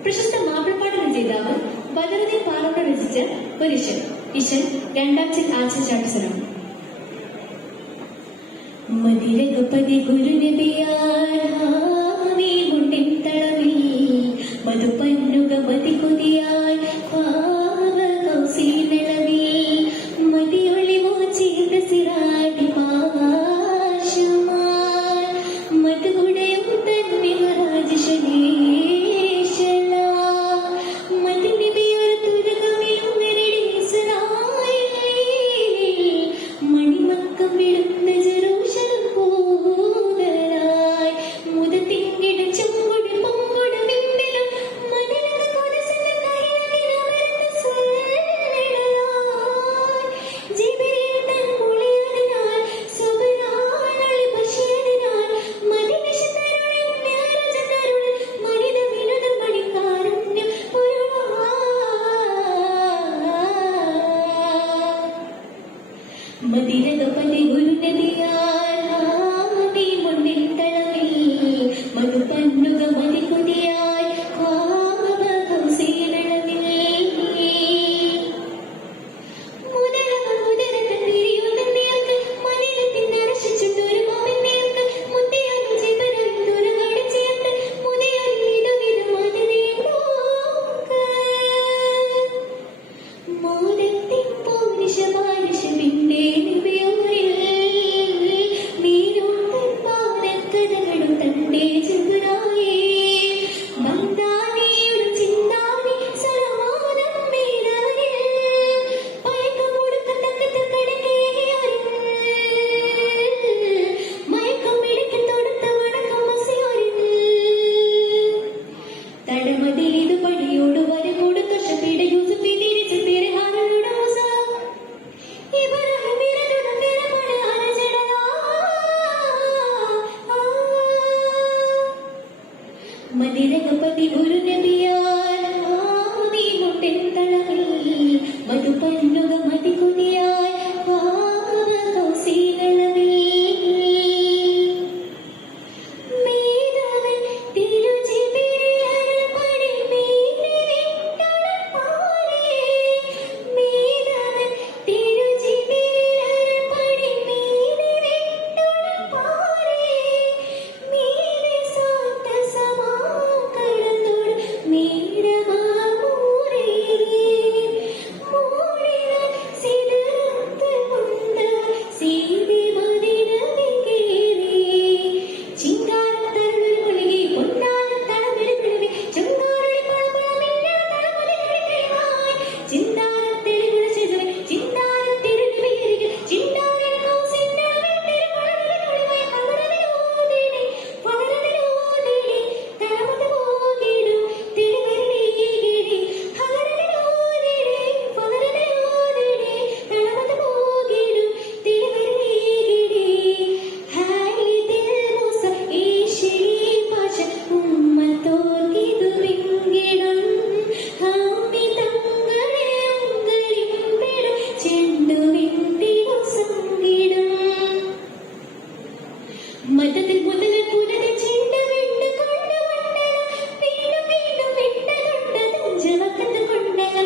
പ്രശസ്ത മാപ്പിളപ്പാട്ട് രചയിതാവ് ബദറുദ്ദീൻ പാറപ്പുഴ രചിച്ച ഒരു ഇശൻ രണ്ടാം ആഴ്ചച്ചാട്ടുസരാണ്. മതിരകപതി ഗുരുനബിയായി മുണ്ടിൻ തളവിൽ മധുപന്നുക മതി കൊതിയായി പാവകൗസി നിളവിൽ മതിയൊളിവോ ചെയ്ത സിറാടി പാശമാൻ മധുകുടയും തന്നെ രാജശനീശല മതിനിബിയൊരു തുരകമിലും നിരടി ഇസ്രായേൽ മണിമക്കം വിടുന്ന ജെറൂശലം പൂതലായി മുതത്തിങ്കിടും ചെങ്കൊടി പൊങ്കൊട വിമ്പിലും മതിലക കൊലസന്റെ കൈനകിലമർന്ന സ്വരനിഴലായി ജിബ്രീൽ തൻ മുളിയതിനാൽ സുബ്ഹാനൽ ബശീറിനാൽ മദിനശതരുളിൻ മ്യാരജതരുളിൻ മനിത വിനുത മണികാരുണ്യം മദിനകപതി ഗുരുനബിയായി മുന്നിൻ തളവിൽ മധുപന്നുക മതി കൊതിയായി പാവകൗസി നിളവിൽ മുതലത തിരിയുന്ന നേർക്ക് മനിതത്തിൻ നരശിച്ചുണ്ടൊരു മാവിൻ നേർക്ക് മുത്തിയാലും ജീവനും ദുരകടി ചേർത്ത് മുതിയൊരിടുവിധ മതിനേണ്ടോക്ക് മോദത്തിൻ പൗരുഷപാരുഷമിന്റെ നിബിയോരിൽ മീനോട്ടൻ പാദക്കഥകളും തന്റെ ചെമ്പുരായേ മന്ദാനിയുടെ ചിന്താനി സലമാനം മേലവരിൽ പയക്കമൊടുക്ക തക്കത്ത് കടക്കേറിയോരിൽ മയക്കം ഇടയ്ക്ക് തൊടുത്ത വടക്കം മസിയോരിൽ തടമതിലിതു പടിയോട് വരമോട് കഷപ്പിട യൂസുഫി തിരിച്ച് തിരഹാനോട് മൂസ ഇബ്രാഹിമിരനുട തിരമണ അനജടലാ മദിരകപതി ഗുരുനബിയായി മുണ്ടിൻ തളവിൽ മധുപന്നുക മതി കൊതിയായി പാവകൗസി നിളവിൽ മേധവൻ തിരുജിബ്രീൽ പടി മീറി വിട്ടടൻ പാരേ മേധവൻ തിരുജിബ്രീൽ പടി മീറി വിട്ടടൻ പാരേ മീരെ സാത്ത സമാകടത്തോട് മീരമാമൂരേ മൂടിന സിദറത്ത് മുണ്ട് സീതി മദിനവികേറി ചിങ്കാരത്തരുളിൽ മുഴുകി പൊന്നാരത്തളവിൽ കുളിവി ചെങ്കാരളി പളപളമിന്ന തലമുലകളികളായി ചിന്താരത്തെളിവുള്ള ശിശുവെ ചിന്താരത്തിരുളിവയിരികിൽ ചിന്താരൻ കൗസിന്നളവിൽ തിരുവളകളിൽ കുളിവായി പകരവിലോതിടെ തളമത് പോകിടും തിരുവരികിരി പകരവിലോതിടെ തളമത് പോകിടും തിരുവരികിരി ഹാലിദിൽ മൂസ ഈശിരി ഭാഷ ഉമ്മത്തോർക്കിതു വിങ്കിടും ഹമ്മി തങ്ങളെ ഉങ്കളിമ്പിടും ചെണ്ടുവിണ്ടിടും സംഗിടും മതത്തിൽ മുതൽ പുനരെ ചെണ്ട വിണ്ട് കൊണ്ടുകൊണ്ടല വീണ്ടും വീണ്ടും വിട്ടതുണ്ട് തഞ്ചവക്കത്ത് കൊണ്ടല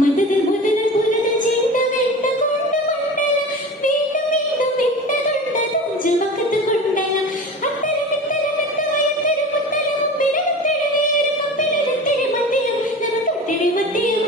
മതത്തിൽ മുതൽ പുനരെ ചെണ്ട വിണ്ട് കൊണ്ടുകൊണ്ടല വീണ്ടും വീണ്ടും വിട്ടതുണ്ട് തഞ്ചവക്കത്ത് കൊണ്ടല അത്തരം ഇത്തരം വയത്തരം മുത്തലും വിരവത്തിരി വീര് കപ്പിലൊരുത്തിരി മദ്യം നമ്മ തൊട്ടിരി മദ്യം